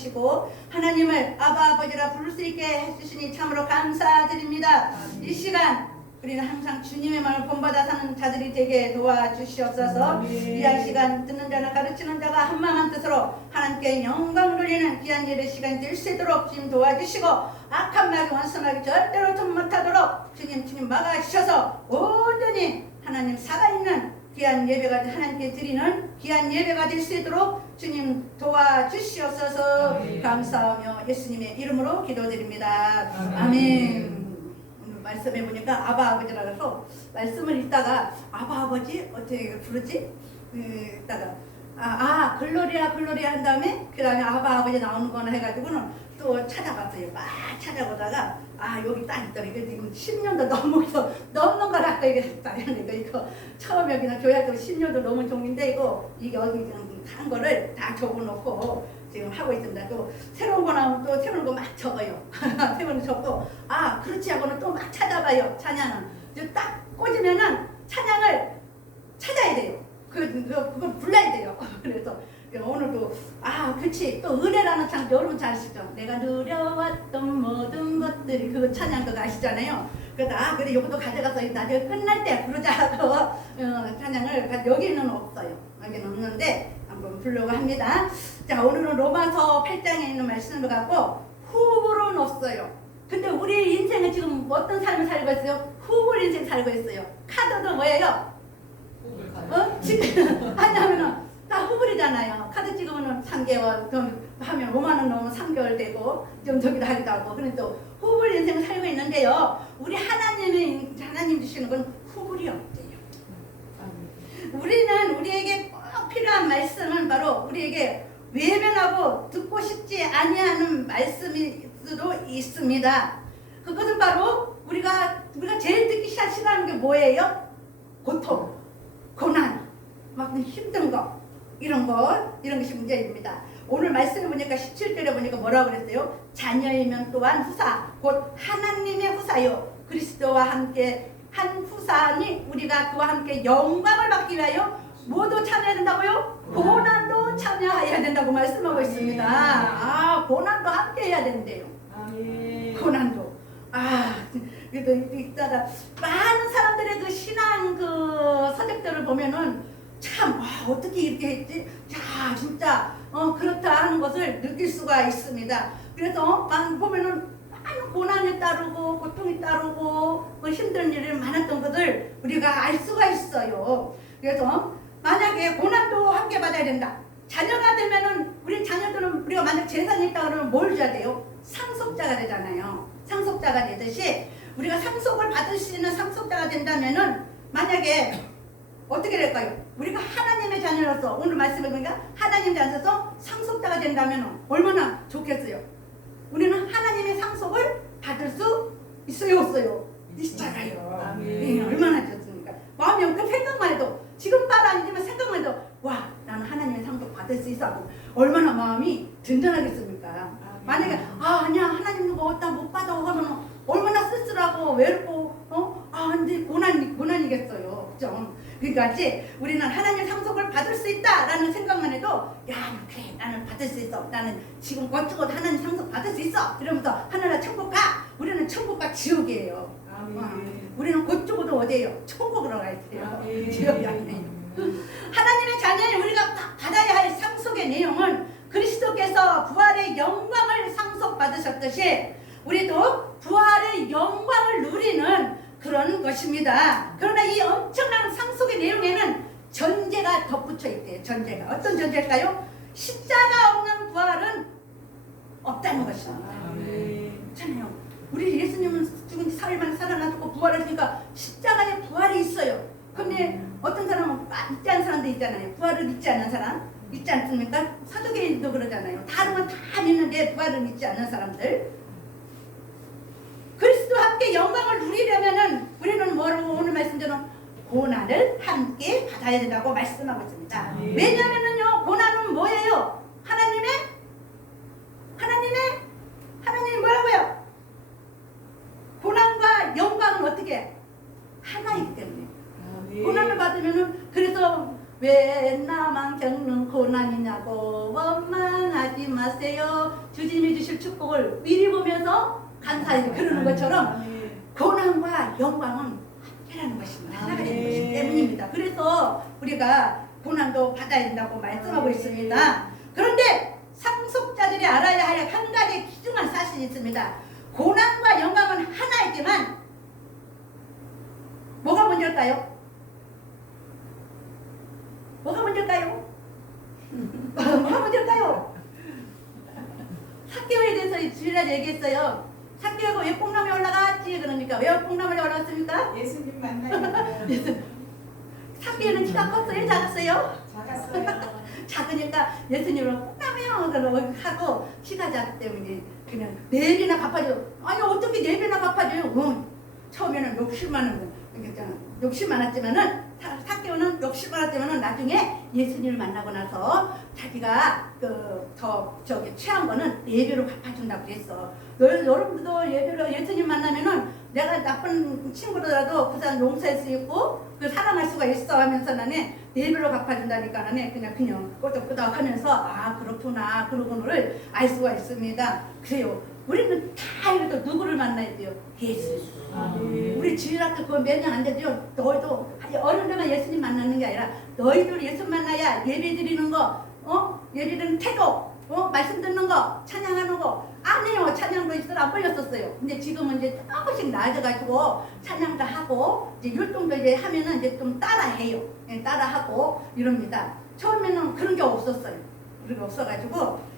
주시고 하나님을 아바 아버지라 부를 수 있게 해주시니 참으로 감사드립니다. 이 시간 우리는 항상 주님의 말을 본받아 사는 자들이 되게 도와주시옵소서. 귀한 시간 듣는 자나 가르치는 자가 한마음 뜻으로 하나님께 영광 돌리는 귀한 예배 시간 될 수 있도록 주님 도와주시고 악한 마귀 원수마귀 절대로 통 못하도록 주님 막아주셔서 온전히 하나님 살아있는 귀한 예배가 하나님께 드리는 귀한 예배가 될 수 있도록 주님 도와주시옵소서. 감사하며 예수님의 이름으로 기도드립니다. 아멘. 말씀해 보니까 아바 아버지라 그래서 말씀을 읽다가 아바 아버지 어떻게 부르지? 있다가 글로리아 한 다음에 그 다음에 아바 아버지 나오는 거나 해가지고는 또 찾아봤어요. 막 찾아보다가 여기 딱 있더라. 이거 지금 10년도 넘는 걸 아까 이게 했다. 이거 처음 여기는 교회학교 10년도 넘은 종인데 이게 여기 그냥 한 거를 다 적어놓고 지금 하고 있습니다. 또 새로운 거 나오면 또 새로운 거 막 적어요. 새로운 거 적고 그렇지 하고는 또 막 찾아봐요. 찬양은 딱 꽂으면은 찬양을 찾아야 돼요. 그걸 불러야 돼요. 그래서 오늘도 그렇지 또 은혜라는 찬양 여러분 잘 아시죠? 내가 누려왔던 모든 것들이 그 찬양 그거 아시잖아요. 그래서 그래 요것도 가져가서 나중에 끝날 때 부르자고 찬양을 여기는 없어요. 여기는 없는데 한번 부르려고 합니다. 자, 오늘은 로마서 8장에 있는 말씀을 갖고 후보는 없어요. 근데 우리 인생은 지금 어떤 삶을 살고 있어요? 후보 인생 살고 있어요. 카드도 뭐예요? 지금 하냐면은 다 후불이잖아요. 카드 찍으면은 3개월 좀 하면 5만 원 넣으면 3개월 되고 좀 저기도 하기도 하고. 그런데 또 후불 인생을 살고 있는데요. 우리 하나님 주시는 건 후불이 없대요. 우리는 우리에게 꼭 필요한 말씀은 바로 우리에게 외면하고 듣고 싶지 아니하는 말씀일 수도 있습니다. 그것은 바로 우리가 제일 듣기 싫어하는 게 뭐예요? 고통, 고난, 막 힘든 거 이런 것이 문제입니다. 오늘 말씀을 보니까 17절에 보니까 뭐라고 그랬어요? 자녀이면 또한 후사, 곧 하나님의 후사요. 그리스도와 함께 한 후사니 우리가 그와 함께 영광을 받기 위하여 모두 참여해야 된다고요? 고난도 참여해야 된다고 말씀하고 있습니다. 고난도 함께 해야 된대요. 고난도. 그래도 이따가 많은 사람들의 그 신앙 그 서적들을 보면은 참 어떻게 이렇게 했지? 자 진짜 그렇다 하는 것을 느낄 수가 있습니다. 그래서 보면은 많은 고난이 따르고 고통이 따르고 힘든 일이 많았던 것을 우리가 알 수가 있어요. 그래서 만약에 고난도 함께 받아야 된다. 자녀가 되면은 우리 자녀들은 우리가 만약 재산이 있다 그러면 뭘 줘야 돼요? 상속자가 되잖아요. 상속자가 되듯이 우리가 상속을 받을 수 있는 상속자가 된다면은 만약에 어떻게 될까요? 우리가 하나님의 자녀로서 오늘 말씀해 보니까 하나님 자녀로서 상속자가 된다면 얼마나 좋겠어요. 우리는 하나님의 상속을 받을 수 있어요, 없어요? 있잖아요. 네, 얼마나 좋습니까? 마음이 그 생각만 해도 지금 아니지만 생각만 해도 나는 하나님의 상속 받을 수 있어. 얼마나 마음이 든든하겠습니까? 만약에 아니야 하나님 뭐 어디다 못 받아 하면 얼마나 쓸쓸하고 외롭고 근데 고난이겠어요. 그죠? 그러니까 우리는 하나님 상속을 받을 수 있다라는 생각만 해도 그래 나는 받을 수 있어. 나는 지금 어쩌고도 하나님 상속 받을 수 있어. 이러면서 하나님 천국 가. 우리는 천국과 지옥이에요. 우리는 그쪽으로 어디예요? 천국으로 가야 돼요. 지옥이 아니에요. 하나님의 자녀인 우리가 받아야 할 상속의 내용은 그리스도께서 부활의 영광을 상속받으셨듯이 우리도 부활의 영광을 누리는 그런 것입니다. 그러나 이 엄청난 상속의 내용에는 전제가 덧붙여 있대요. 전제가. 어떤 전제일까요? 십자가 없는 부활은 없다는 것입니다. 그렇잖아요. 우리 예수님은 죽은 지 4일 만에 살아나셨고 부활하시니까 십자가에 부활이 있어요. 근데 어떤 사람은 믿지 않는 사람도 있잖아요. 부활을 믿지 않는 사람 믿지 않습니까? 사도계인도 그러잖아요. 다른 건 다 믿는데 부활을 믿지 않는 사람들. 그리스도와 함께 영광을 누리려면은 우리는 뭐라고 오늘 말씀대로 고난을 함께 받아야 된다고 말씀하고 있습니다. 왜냐하면은요 고난은 뭐예요? 하나님이 뭐라고요? 고난과 영광은 어떻게 하나이기 때문에 고난을 받으면은 그래서 왜 나만 겪는 고난이냐고 원망하지 마세요. 주님이 주실 축복을 미리 보면서 감사히 그러는 것처럼 고난과 영광은 함께라는 것입니다. 하나가 되는 것이기 때문입니다. 그래서 우리가 고난도 받아야 된다고 말씀하고 있습니다. 그런데 상속자들이 알아야 할 한 가지 귀중한 사실이 있습니다. 고난과 영광은 하나이지만 뭐가 먼저일까요? 뭐가 먼저일까요? 뭐가 먼저일까요? 삭개오에 대해서 주일날 얘기했어요. 삭개오가 왜 뽕나무에 올라갔지? 그러니까 왜 뽕나무에 올라갔습니까? 예수님 만나요. 삭개오는 키가 컸어요? 작았어요? 작았어요. 작으니까 예수님을 뽕나무에 하고 키가 작기 때문에 그냥 4배나 갚아줘. 아니 어떻게 4배나 갚아줘요? 처음에는 욕심 많은 욕심 많았지만은 삭개오는 욕심 많았지만은 나중에 예수님을 만나고 나서 자기가 취한 거는 4배로 갚아준다고 그랬어. 여러분들도 예수님 만나면은 내가 나쁜 친구라도 그 사람 용서할 수 있고 그 사랑할 수가 있어 하면서 나는 4배로 갚아준다니까 나는 그냥 끄덕끄덕 하면서 아 그렇구나 그러고를 알 수가 있습니다. 그래요. 우리는 다 이래도 누구를 만나야 돼요? 예수. 우리 주일학교 그거 몇 년 안 돼도요. 너희도 어른들만 예수님 만나는 게 아니라 너희들 예수 만나야 예배 드리는 거, 예배 드리는 태도, 말씀 듣는 거, 찬양하는 거. 안 해요. 찬양도 있어 안 걸렸었어요. 근데 지금은 이제 조금씩 나아져가지고 찬양도 하고 이제 율동도 이제 하면은 이제 좀 따라해요. 따라하고 이럽니다. 처음에는 그런 게 없었어요. 그런 게 없어가지고.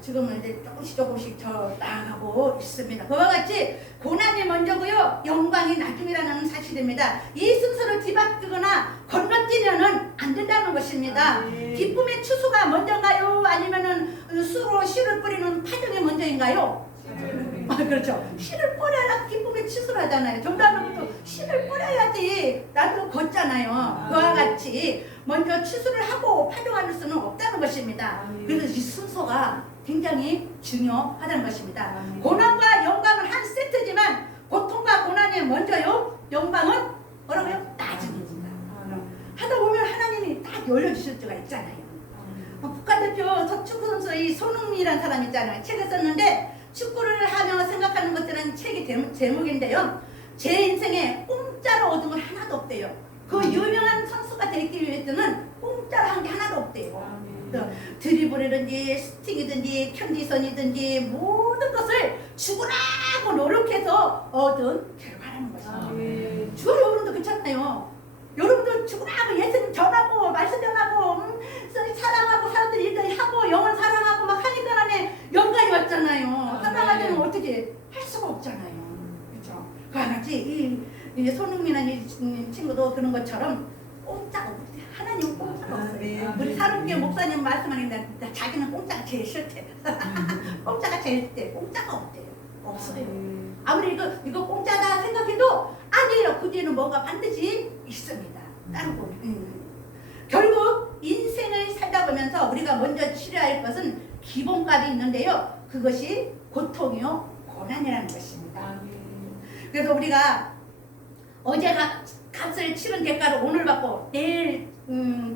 지금은 이제 조금씩 더 나아가고 있습니다. 그와 같이 고난이 먼저고요, 영광이 나중이라는 사실입니다. 이 순서를 뒤바꾸거나 건너뛰면은 안 된다는 것입니다. 기쁨의 추수가 먼저인가요? 아니면은 수로 씨를 뿌리는 파종이 먼저인가요? 그렇죠. 씨를 뿌려야 기쁨의 추수를 하잖아요. 정답은 씨를 뿌려야지 나도 걷잖아요. 그와 같이 먼저 추수를 하고 파종할 수는 없다는 것입니다. 그래서 이 순서가 굉장히 중요하다는 것입니다. 고난과 영광은 한 세트지만 고통과 고난이 먼저요, 영광은 뭐라고요? 나중입니다. 하다 보면 하나님이 딱 열려주실 때가 있잖아요. 국가대표 축구 선수 이 손흥민이라는 사람 있잖아요. 책을 썼는데 축구를 하며 생각하는 것들은 책이 제목인데요. 제 인생에 공짜로 얻은 건 하나도 없대요. 그 유명한 선수가 되기 위해서는 공짜로 한 게 하나도 없대요. 드리블이든지 스틱이든지 편지선이든지 모든 것을 죽으라고 노력해서 얻은 결과라는 것입니다. 주어 여러분도 그렇잖아요. 여러분도 죽으라고 예수님 전하고 말씀 전하고 사랑하고 사람들이 일들 하고 영혼 사랑하고 막 하니까 안에 영광이 왔잖아요. 사랑하려면 어떻게 할 수가 없잖아요. 그렇죠? 그와 같이 이 손흥민이라는 이 친구도 그런 것처럼 공짜가 없어요. 하나님은 공짜가 없어요. 우리 사랑교회 목사님 말씀하는데 자기는 공짜가 제일 싫대. 공짜가 제일 싫대. 공짜가 없대요. 없어요. 아무리 이거 공짜다 생각해도 아니에요. 그 뒤에는 뭔가 반드시 있습니다. 따르고. 결국 인생을 살다 보면서 우리가 먼저 치료해야 할 것은 기본값이 있는데요. 그것이 고통이요, 고난이라는 것입니다. 그래서 우리가 어제 값을 치른 대가를 오늘 받고 내일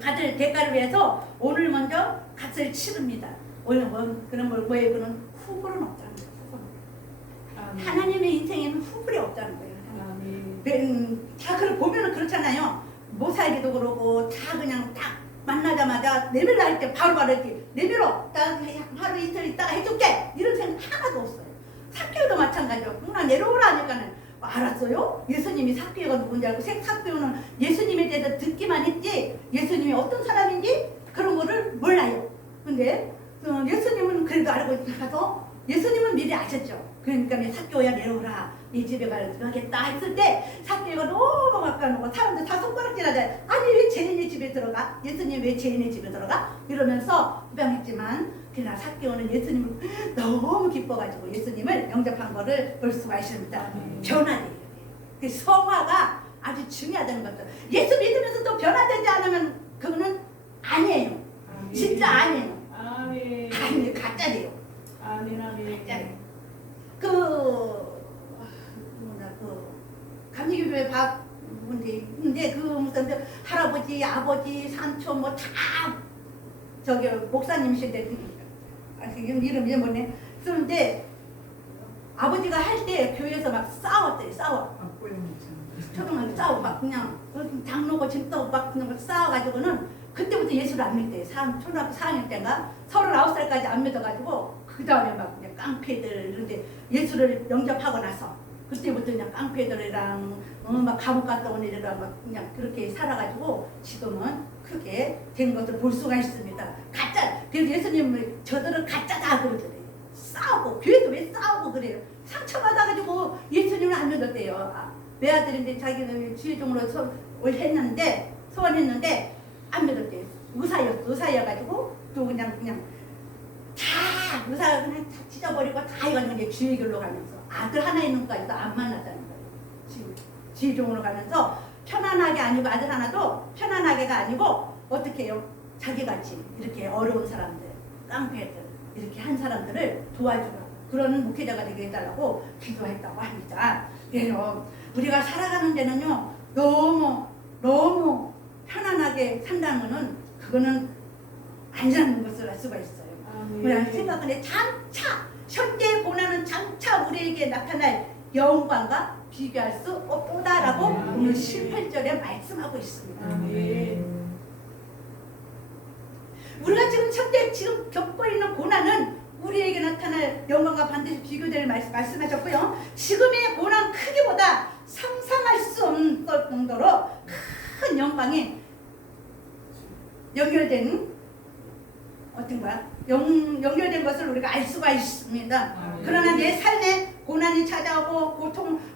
받을 대가를 위해서 오늘 먼저 값을 치릅니다. 오늘 그런 걸 뭐예요? 그런 후불은 없다는 거예요. 하나님의 인생에는 후불이 없다는 거예요. 다 보면은 그렇잖아요. 모살기도 그러고 다 그냥 딱 만나자마자 내밀라 할 때 바로 이렇게 내밀어. 나 하루 이틀 있다가 해줄게. 이런 생각 하나도 없어요. 삭개오도 마찬가지로 누나 내려오라 하니까는 알았어요? 예수님이 삭개오가 누군지 알고 삭개오는 예수님에 대해서 듣기만 했지 예수님이 어떤 사람인지 그런 거를 몰라요. 근데 예수님은 그래도 알고 가서 예수님은 미리 아셨죠. 그러니까 삭개오야 내려오라. 네 집에 가겠다 했을 때 삭개오가 너무 가까운 사람들 다 손가락질 하자. 아니 왜 죄인의 집에 들어가? 예수님 왜 죄인의 집에 들어가? 이러면서 비방했지만 그러나 삭개오는 예수님을 너무 기뻐가지고 예수님을 영접한 거를 볼 수가 있습니다. 변화돼요. 그 성화가 아주 중요하다는 것도. 예수 믿으면서 또 변화되지 않으면 그거는 아니에요. 진짜 아니에요. 아니 가짜래요. 가짜래요. 감리교회 밥 문제 근데 그 무슨 할아버지, 아버지, 삼촌 뭐 다 저기 목사님이신데 이름이 뭐네. 그런데 아버지가 할 때 교회에서 막 싸웠대요. 싸워. 초등학교 싸우고 막 그냥 장로고 진짜고 막 그냥 막 싸워가지고는 그때부터 예수를 안 믿대. 초등학교 4학년 때인가 39살까지 안 믿어가지고 그 다음에 막 그냥 깡패들 이런데 예수를 영접하고 나서 그때부터 그냥 깡패들이랑 막 감옥 갔다 온 애들이랑 막 그냥 그렇게 살아가지고 지금은 크게 된 것을 볼 수가 있습니다. 가짜. 그래서 예수님을 저들은 가짜다 그러더래요. 싸우고 교회도 왜 싸우고 그래요. 상처받아가지고 예수님을 안 믿었대요. 외아들인데 자기는 주의종으로 했는데 소원했는데 안 믿었대요. 의사여가지고 또 그냥 다 의사가 그냥 다 찢어버리고 다 이거는 이제 주의 길로 가면서 아들 하나 있는 것까지도 안 만났다는 거예요. 지금 주의종으로 가면서 편안하게 아니고 아들 하나도 편안하게가 아니고 어떻게 해요? 자기같이 이렇게 어려운 사람들, 깡패들 이렇게 한 사람들을 도와주라. 그런 목회자가 되게 해달라고 기도했다고 합니다. 그래서 우리가 살아가는 데는요 너무 편안하게 산다면은 그거는 아니라는 것을 알 수가 있어요. 우리가 생각하는데 장차 현재 고난은 장차 우리에게 나타날 영광과 비교할 수 없다라고 오늘 18절에 말씀하고 있습니다. 우리가 지금 현재 지금 겪고 있는 고난은 우리에게 나타날 영광과 반드시 비교될 말씀하셨고요. 지금의 고난 크기보다 상상할 수 없는 정도로 큰 영광이 연결된 연결된 것을 우리가 알 수가 있습니다. 그러나 내 삶에 고난이 찾아오고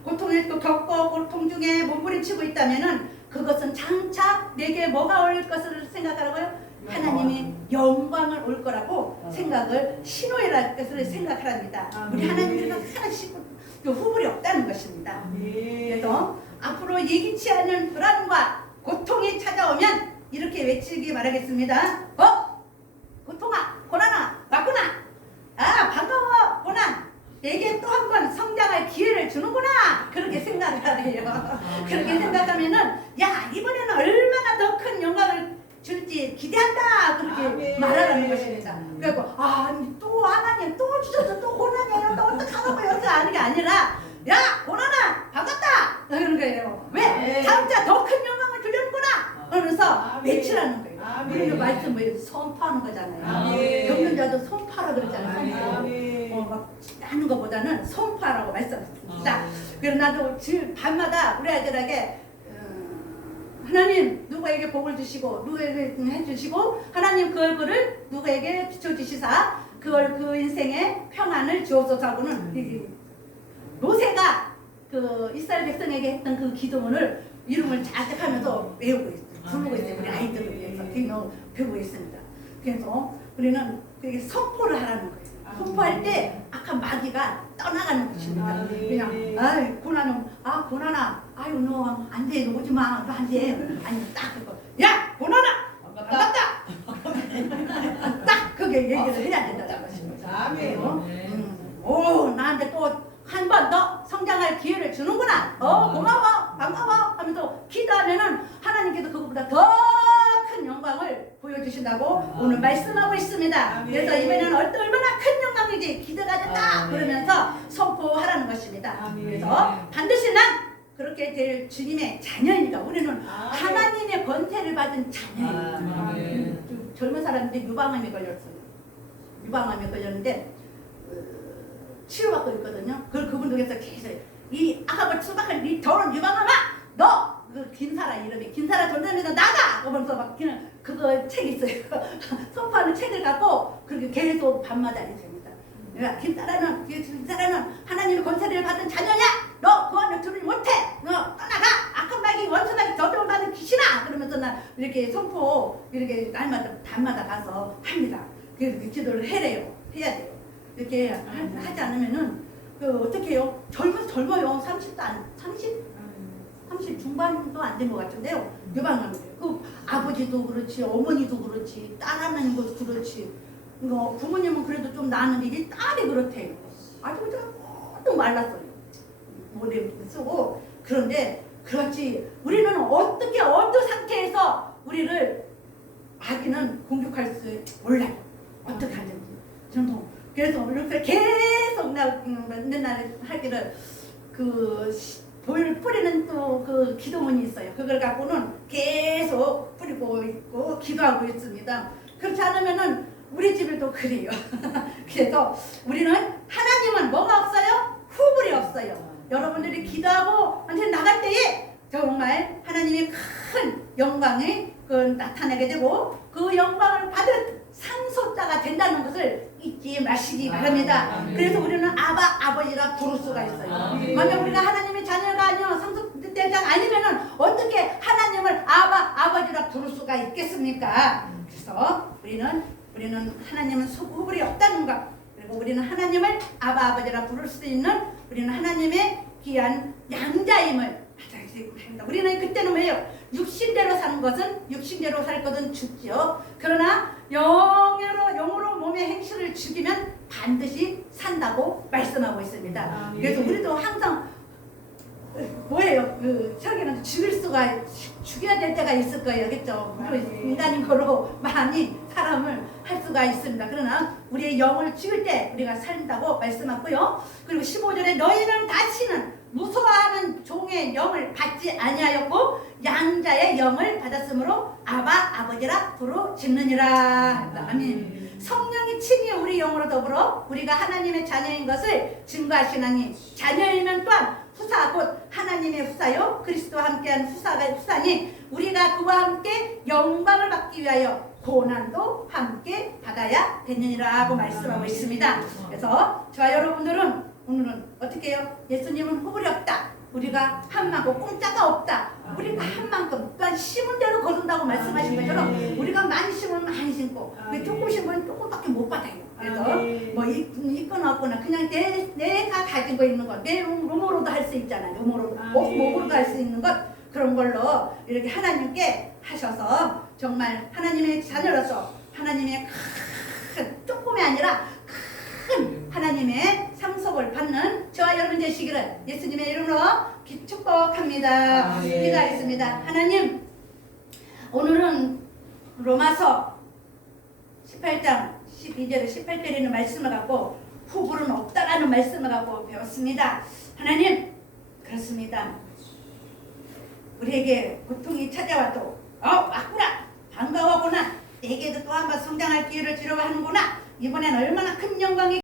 고통을 또 겪고 고통 중에 몸부림치고 있다면은 그것은 장차 내게 뭐가 올 것을 생각하라고요? 하나님이 영광을 올 거라고 생각을 신호이라는 것을 생각하랍니다. 우리 하나님께서 하나씩 후불이 없다는 것입니다. 그래서 앞으로 예기치 않은 불안과 고통이 찾아오면 이렇게 외치기 바라겠습니다. 고통아, 고난아, 왔구나. 반가워, 고난. 내게 또 한 번 성장할 기회를 주는구나. 그렇게 생각을 해요. 그렇게 생각하면은 야, 이번에는 얼마나 더 큰 영광을 줄지 기대한다. 그렇게 말하라는 것입니다. 그리고 또 하나님 또 주셔서 또 고난이에요. 또 어떡하라고 여기서 하는 게 아니라 야, 고난아, 반갑다. 그런 거예요. 왜? 장차 더 큰 영광을 주려는구나. 그러면서 외치라는 거예요. 우리도 말씀 뭐 선포하는 거잖아요. 겪는 자도 선포하라 그러잖아요. 선포. 막 하는 것보다는 선포하라고 말씀하셨습니다. 그래서 나도 밤마다 우리 아이들에게 하나님 누구에게 복을 주시고 누구에게 해주시고 하나님 그 얼굴을 누구에게 비춰주시사 그 인생에 평안을 주옵소서 하고는 모세가 그 이스라엘 백성에게 했던 그 기도문을 이름을 자책하면서 외우고 있어요. 부르고 있어요. 우리 아이들을 위해서 배우고 있습니다. 그래서 우리는 그렇게 선포를 하라는 거예요. 선포할 때 악한 마귀가 떠나가는 것입니다. 그냥 고난은 고난아, 아유 너 안 돼, 너 오지 마, 너 안 돼. 아니 딱 그거, 야 고난아, 반갑다. 딱 그게 얘기를 해야 된다는 것입니다. 오, 나한테 또 한 번 더 성장할 기회를 주는구나. 고마워, 반가워 하면서 기도하면은 하나님께서 그것보다 더 큰 영광을 보여주신다고 오늘 말씀하고 있습니다. 그래서 이번에는 얼마나 큰 영광인지 기대가 된다 그러면서 선포하라는 것입니다. 그래서 반드시 난 그렇게 될 주님의 자녀입니다. 우리는 하나님의 권세를 받은 자녀입니다. 젊은 사람인데 유방암에 걸렸어요. 유방암에 걸렸는데 치료받고 있거든요. 그분들께서 계속 이 아까부터 수박을 이 더러운 유방암아, 너 그 김사라 이름이 김사라 전도연에서 나가! 그러면서 막 그냥 그거 책 있어요. 선포하는 책을 갖고 그렇게 계속 밤마다 있습니다. 김사라는 하나님의 권세를 받은 자녀냐? 너 그 안에 들을 못해. 너 떠나가. 악한 마귀 원수마귀 저주를 받은 귀신아. 그러면서 나 이렇게 선포 이렇게 날마다 밤마다 가서 합니다. 그래서 기도를 해야 돼요. 이렇게 하지 않으면은 어떻게 해요? 젊어요. 30 중반도 안 된 것 같은데요. 유방암이에요. 그 아버지도 그렇지, 어머니도 그렇지, 딸 하나님도 그렇지. 부모님은 그래도 좀 나았는데 이 딸이 그렇대요. 아주 그냥 또 말랐어요. 모델 쓰고 그런데 그렇지. 우리는 어떻게 어떤 상태에서 우리를 아기는 공격할 수 몰라요. 어떻게 하든지. 저는 그래서 이렇게 계속 나 맨날 하기를 뿌리는 또 그 기도문이 있어요. 그걸 갖고는 계속 뿌리고 있고 기도하고 있습니다. 그렇지 않으면은 우리 집에도 그래요. 그래서 우리는 하나님은 뭐가 없어요? 후불이 없어요. 여러분들이 기도하고 완전히 나갈 때에 정말 하나님의 큰 영광이 나타나게 되고 그 영광을 받을 상속자가 된다는 것을 잊지 마시기 바랍니다. 그래서 우리는 아버지라 부를 수가 있어요. 만약 우리가 하나님의 자녀가 아니요 상속대장 아니면은 어떻게 하나님을 아버지라 부를 수가 있겠습니까? 그래서 우리는 하나님은 후불이 없다는 것, 그리고 우리는 하나님을 아버지라 부를 수 있는 우리는 하나님의 귀한 양자임을 받아들입니다. 우리는 그때는 왜요? 육신대로 사는 것은 육신대로 살 것은 죽죠. 그러나 영으로 몸의 행실을 죽이면 반드시 산다고 말씀하고 있습니다. 그래서 우리도 항상 뭐예요? 저기는 죽여야 될 때가 있을 거예요. 그렇죠? 인간인 거로 많이 사람을 할 수가 있습니다. 그러나 우리의 영을 죽일 때 우리가 산다고 말씀하고요. 그리고 15절에 너희는 다시는 무서워하는 종의 영을 받지 아니하였고 양자의 영을 받았으므로 아버지라 부르짖느니라. 아멘. 성령이 친히 우리 영으로 더불어 우리가 하나님의 자녀인 것을 증거하시나니 자녀이면 또한 후사 곧 하나님의 후사요 그리스도와 함께한 후사니 우리가 그와 함께 영광을 받기 위하여 고난도 함께 받아야 되느니라 하고 말씀하고 있습니다. 그래서 저와 여러분들은 오늘은 어떻게 해요? 예수님은 후불이 없다. 우리가 한 만큼 공짜가 없다. 우리가 한 만큼 또한 심은 대로 거둔다고 말씀하신 것처럼 우리가 많이 심으면 많이 심고 조금 심으면 조금밖에 못 받아요. 그래서 뭐 있거나 없거나 그냥 내가 가지고 있는 것, 내 몸으로도 할 수 있잖아요. 몸으로도 할 수 있는 것 그런 걸로 이렇게 하나님께 하셔서 정말 하나님의 자녀로서 하나님의 큰 조금이 아니라 큰 하나님의 상속을 받는 저와 여러분 되시기를 예수님의 이름으로 축복합니다. 기도하겠습니다. 하나님, 오늘은 로마서 18장 12절에 18절에 있는 말씀을 갖고 후불은 없다라는 말씀을 갖고 배웠습니다. 하나님, 그렇습니다. 우리에게 고통이 찾아와도 왔구나, 반가워하구나, 내게도 또 한 번 성장할 기회를 주려고 하는구나, 이번엔 얼마나 큰 영광이